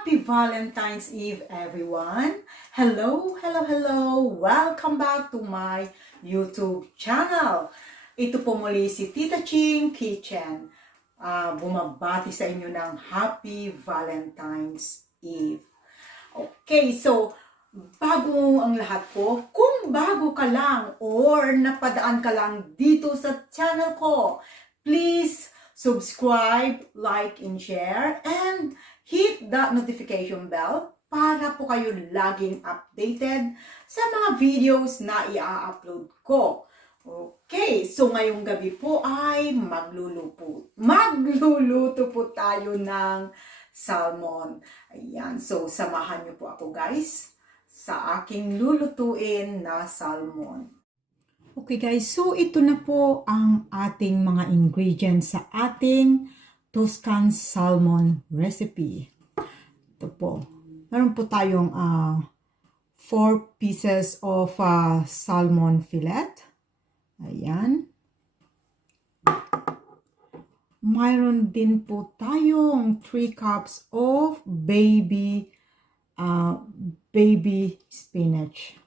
Happy Valentine's Eve, everyone! Hello, hello, hello! Welcome back to my YouTube channel. Ito po muli si Tita Ching Kitchen. Bumabati sa inyo ng Happy Valentine's Eve. Okay, so bago ang lahat po, kung bago ka lang or napadaan ka lang dito sa channel ko, please subscribe, like, and share, and hit the notification bell para po kayo laging updated sa mga videos na i-upload ko. Okay, so ngayong gabi po ay magluluto po tayo ng salmon. Ayan, so samahan niyo po ako guys sa aking lulutuin na salmon. Okay guys, so ito na po ang ating mga ingredients sa ating Tuscan Salmon Recipe. Ito po. Meron po tayong 4 pieces of salmon fillet. Ayan. Mayroon din po tayong 3 cups of baby spinach.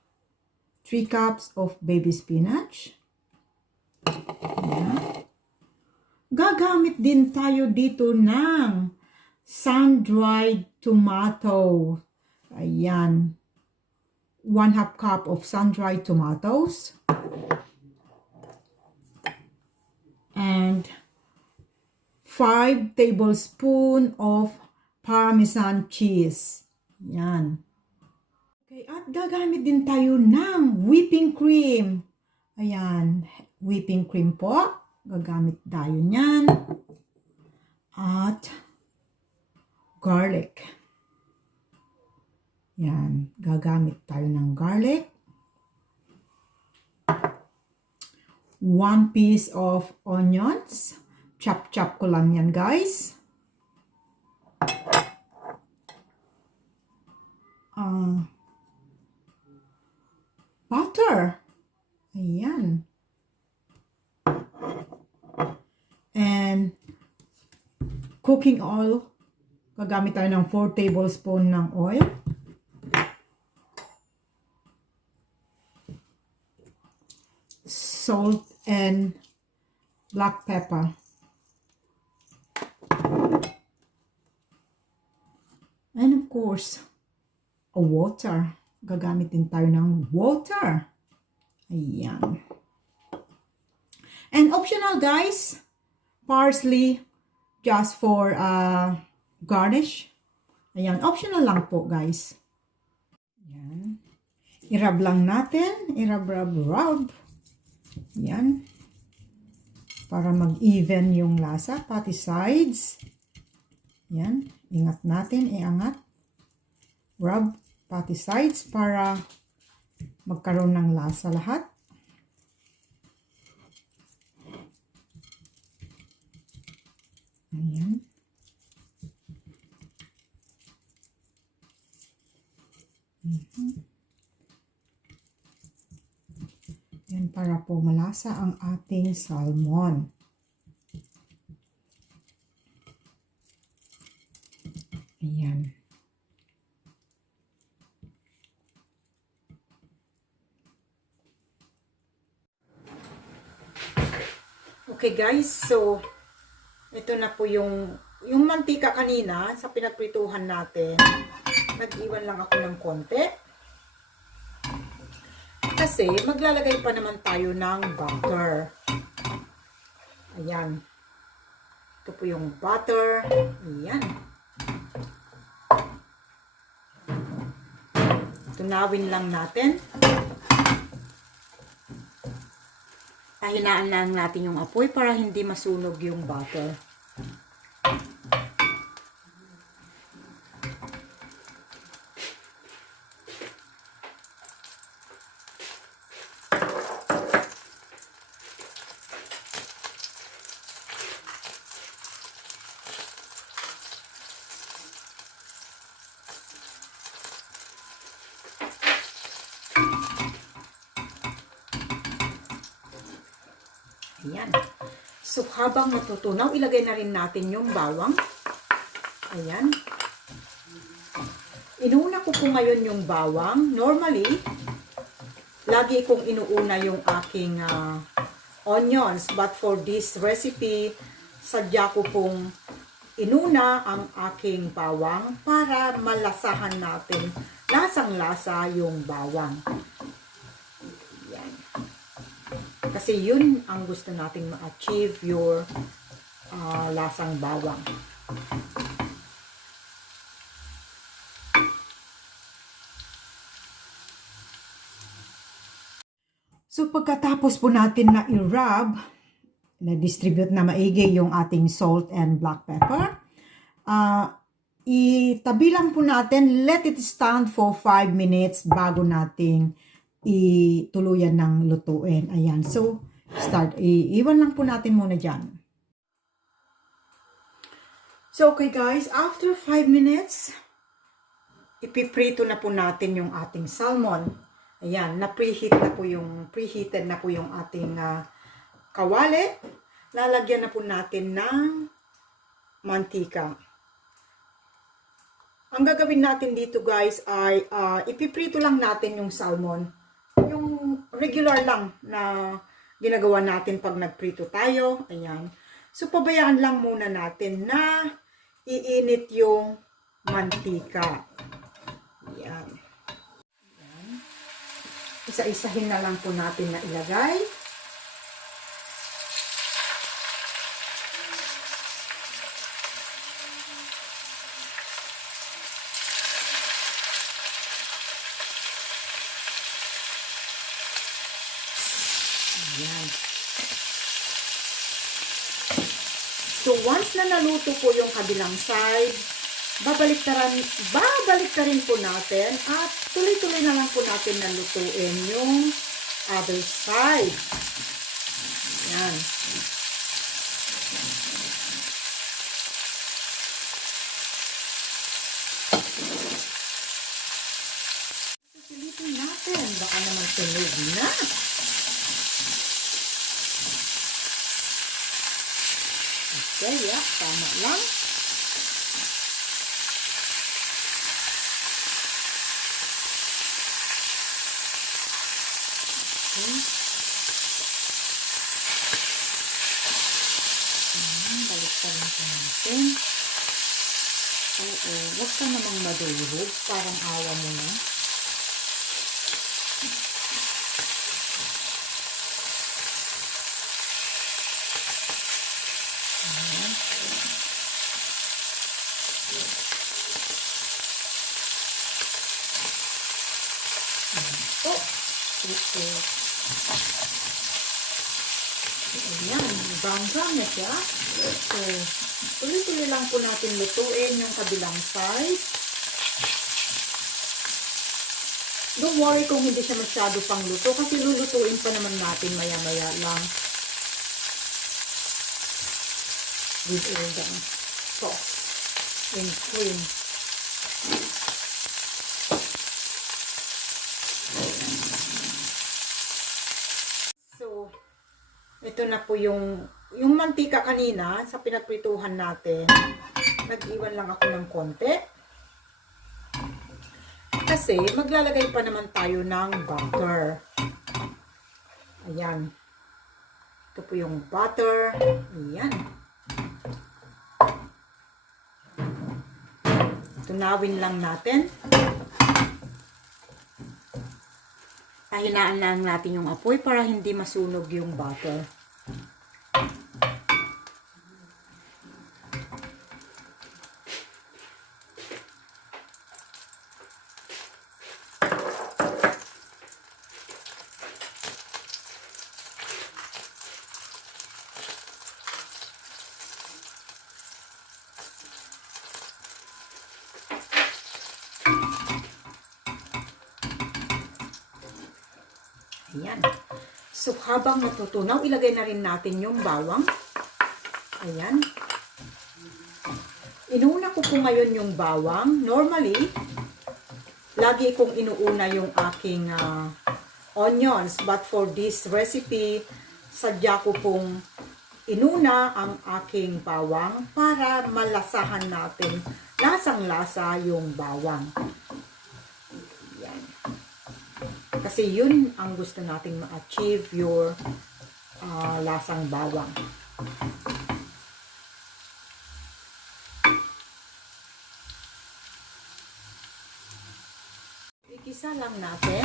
3 cups of baby spinach. Ayan. Gagamit din tayo dito ng sun-dried tomato. Ayan. 1/2 cup of sun-dried tomatoes. And 5 tablespoons of Parmesan cheese. Ayan. Okay, at gagamit din tayo ng whipping cream. Ayan. Whipping cream po. Gagamit tayo niyan. At garlic. Yan. Gagamit tayo ng garlic. 1 piece of onions. Chop-chop ko lang yan, guys. Butter. Ayan. And cooking oil. Gagamit tayo ng 4 tablespoons ng oil. Salt and black pepper. And of course, water. Gagamit din tayo ng water. Ayan. And optional guys, parsley just for garnish. Ayan, optional lang po guys. Ayan. I-rub lang natin. I-rub. Ayan. Para mag-even yung lasa, pati sides. Ayan. Ingat natin, iangat. Rub pati sides para magkaroon ng lasa lahat. Ayan. Yan para po malasa ang ating salmon. Ayan. Okay guys, so ito na po yung mantika kanina sa pinagprituhan natin. Nag-iwan lang ako ng konti. Kasi maglalagay pa naman tayo ng butter. Ayan. Ito po yung butter. Ayan. Tunawin lang natin. Pahinaan lang natin yung apoy para hindi masunog yung butter. Ayan. So, habang natutunaw, ilagay na rin natin yung bawang. Ayan. Inuna ko po ngayon yung bawang. Normally, lagi kong inuuna yung aking onions. But for this recipe, sadya ko pong inuna ang aking bawang para malasahan natin. Lasang-lasa yung bawang. Yan. Kasi yun ang gusto nating ma-achieve, your lasang bawang. So pagkatapos po natin na i-rub, na-distribute na maigi yung ating salt and black pepper, itabi lang po natin, let it stand for 5 minutes bago nating ituluyan ng lutuin. Ayan, so start. Iwan lang po natin muna dyan. So okay guys, after 5 minutes, ipiprito na po natin yung ating salmon. Ayan, preheated na po yung ating kawali. Lalagyan na po natin ng mantika. Ang gagawin natin dito guys ay ipiprito lang natin yung salmon. Yung regular lang na ginagawa natin pag nagprito tayo. Ayan. So pabayaan lang muna natin na iinit yung mantika. Ayan. Ayan. Isa-isahin na lang po natin na ilagay. Ayan. So, once na naluto po yung kabilang side, babalik na rin po natin at tuloy-tuloy na lang po natin na lutuin yung other side. Ayan. Silipin natin. Baka naman sunog na. Okay, yeah, tama lang. Okay. Balik pa rin po natin. Oo, huwag ka namang madurog. Parang awa mo na. Ayan, brown na siya. So, tuloy-tuloy lang po natin lutuin yung kabilang side. Don't worry kung hindi siya masyado pang luto kasi lulutuin pa naman natin maya-maya lang. With all the sauce and cream. So, ito na po yung mantika kanina sa pinagprituhan natin. Nag-iwan lang ako ng konti. Kasi maglalagay pa naman tayo ng butter. Ayan. Ito po yung butter. Ayan. Tunawin lang natin. Pahinaan lang natin yung apoy para hindi masunog yung butter. Ayan. So, habang natutunaw, ilagay na rin natin yung bawang. Ayan. Inuna ko po ngayon yung bawang. Normally, lagi kong inuuna yung aking onions. But for this recipe, sadya ko pong inuna ang aking bawang para malasahan natin. Lasang-lasa yung bawang. Kasi yun ang gusto nating ma-achieve, your lasang bawang. Igisa lang natin.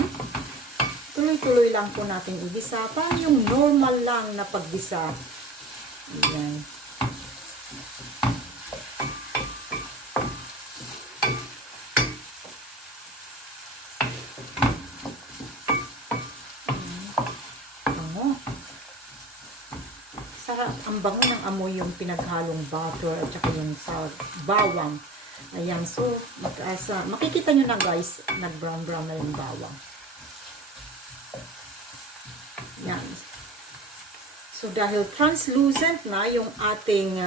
Tuloy-tuloy lang po natin igisa. Parang yung normal lang na paggisa. Ayan. Sarap, ang bango ng amoy yung pinaghalong butter at saka yung sa bawang. Ayan, so makikita nyo na guys, nag-brown-brown na yung bawang. Ayan. So dahil translucent na yung ating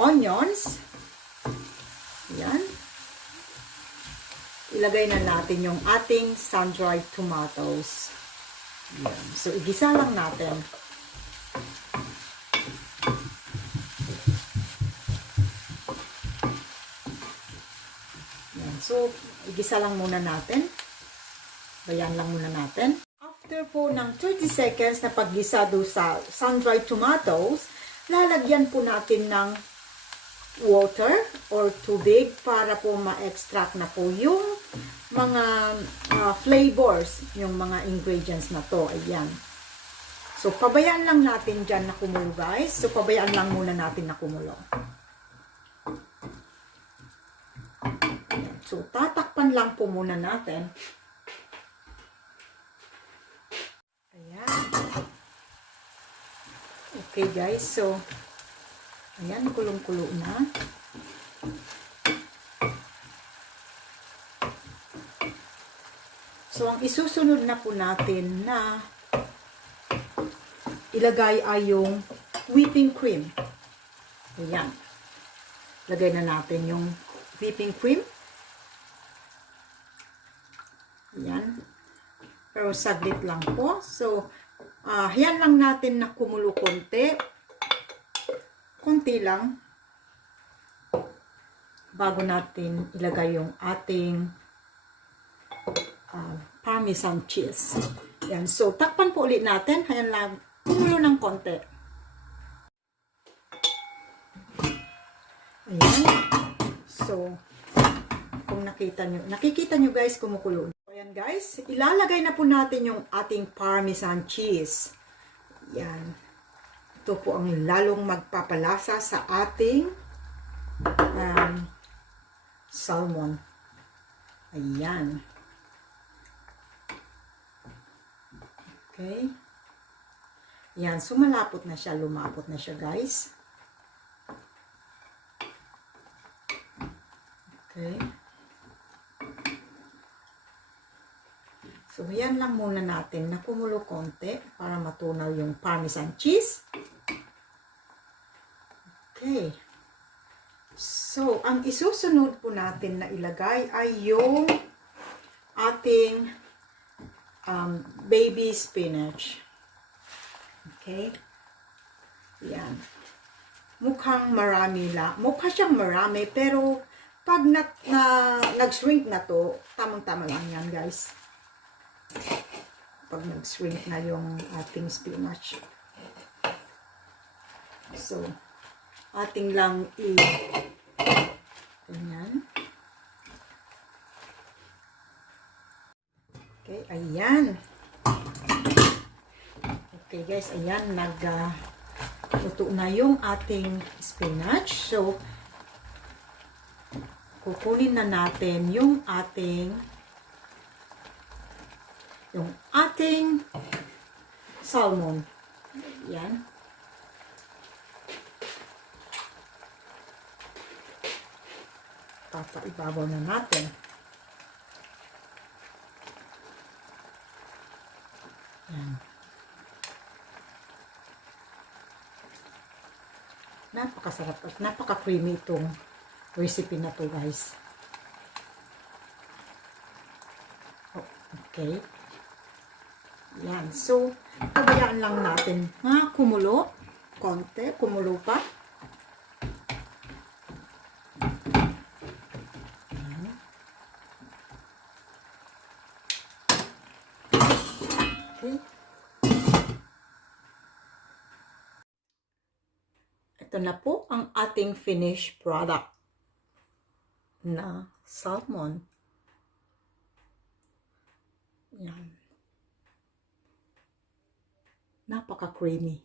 onions, ayan, ilagay na natin yung ating sun-dried tomatoes. Ayan. So igisa lang natin. So, igisa lang muna natin. Bayan lang muna natin. After po ng 30 seconds na paggisa do sa sun-dried tomatoes, lalagyan po natin ng water or tubig para po ma-extract na po yung mga flavors, yung mga ingredients na to. Ayan. So, pabayaan lang natin dyan na kumulo, guys. So, pabayaan lang muna natin na kumulo. So, tatakpan lang po muna natin. Ayan. Okay, guys. So, ayan, kulong-kulo na. So, ang isusunod na po natin na ilagay ay yung whipping cream. Ayan. Lagay na natin yung whipping cream. Ayan. Pero saglit lang po. So, yan lang natin na kumulo konti. Konti lang. Bago natin ilagay yung ating Parmesan cheese. Ayan. So, takpan po ulit natin. Ayan lang. Kumulo ng konti. Ayan. So, kung nakikita nyo guys, kumukulo. Ayan guys, ilalagay na po natin yung ating Parmesan cheese. Yan. Ito po ang lalong magpapalasa sa ating salmon. Ayan. Okay. Yan, sumalapot na siya, lumapot na siya guys. Okay. So, yan lang muna natin na kumulo konti para matunaw yung Parmesan cheese. Okay. So, ang isusunod po natin na ilagay ay yung ating baby spinach. Okay. Yan. Mukhang marami lang. Mukha siyang marami, pero pag nag-shrink na to, tamang-tama lang yan, guys. Pag nag-shrink na yung ating spinach. So, ating lang ganyan. Okay, ayan. Okay guys, ayan, luto na yung ating spinach. So, kukunin na natin yung ating salmon. Yan. Papaibabaw na natin. Yan. Napakasarap at napaka-creamy itong recipe na to, guys. Okay. Yan. So, pabayaan lang natin na kumulo. Konti. Kumulo pa. Yan. Ito na po ang ating finished product na salmon. Yan. Napaka-creamy.